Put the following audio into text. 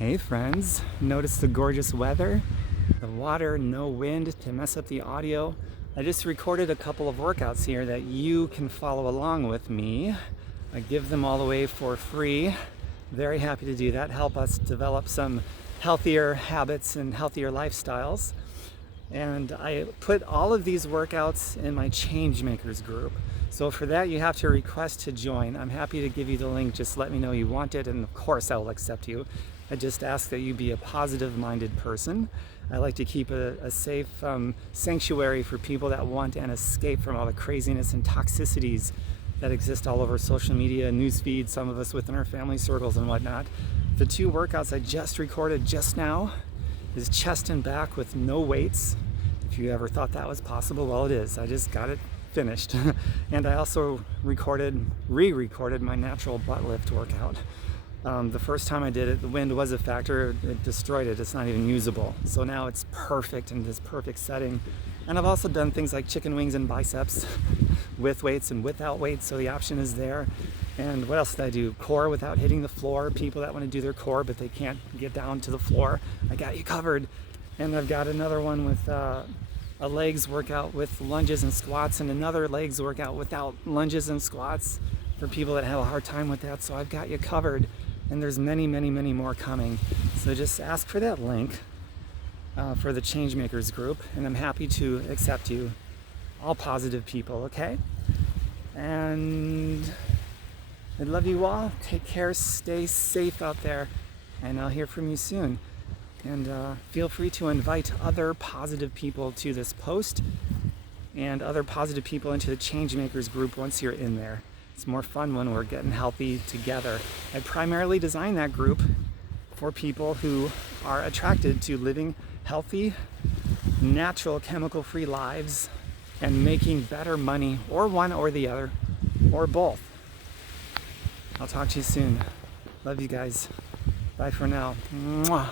Hey friends, notice the gorgeous weather? The water, no wind to mess up the audio. I just recorded a couple of workouts here that you can follow along with me. I give them all away for free. Very happy to do that. Help us develop some healthier habits and healthier lifestyles. And I put all of these workouts in my Changemakers group. So for that, you have to request to join. I'm happy to give you the link. Just let me know you want it, and of course I will accept you. I just ask that you be a positive-minded person. I like to keep a safe sanctuary for people that want an escape from all the craziness and toxicities that exist all over social media, news feeds, some of us within our family circles and whatnot. The two workouts I just recorded just now is chest and back with no weights. If you ever thought that was possible, well, it is. I just got it finished. And I also re-recorded my natural butt lift workout. The first time I did it, the wind was a factor. It destroyed it. It's not even usable. So now it's perfect in this perfect setting. And I've also done things like chicken wings and biceps with weights and without weights, so the option is there. And what else did I do? Core without hitting the floor. People that want to do their core but they can't get down to the floor, I got you covered. And I've got another one with a legs workout with lunges and squats, and another legs workout without lunges and squats for people that have a hard time with that. So I've got you covered. And there's many, many, many more coming. So just ask for that link for the Changemakers group, and I'm happy to accept you. All positive people, okay? And I love you all. Take care, stay safe out there, and I'll hear from you soon. And feel free to invite other positive people to this post and other positive people into the Changemakers group once you're in there. It's more fun when we're getting healthy together. I primarily designed that group for people who are attracted to living healthy, natural, chemical-free lives and making better money, or one or the other, or both. I'll talk to you soon. Love you guys. Bye for now. Mwah.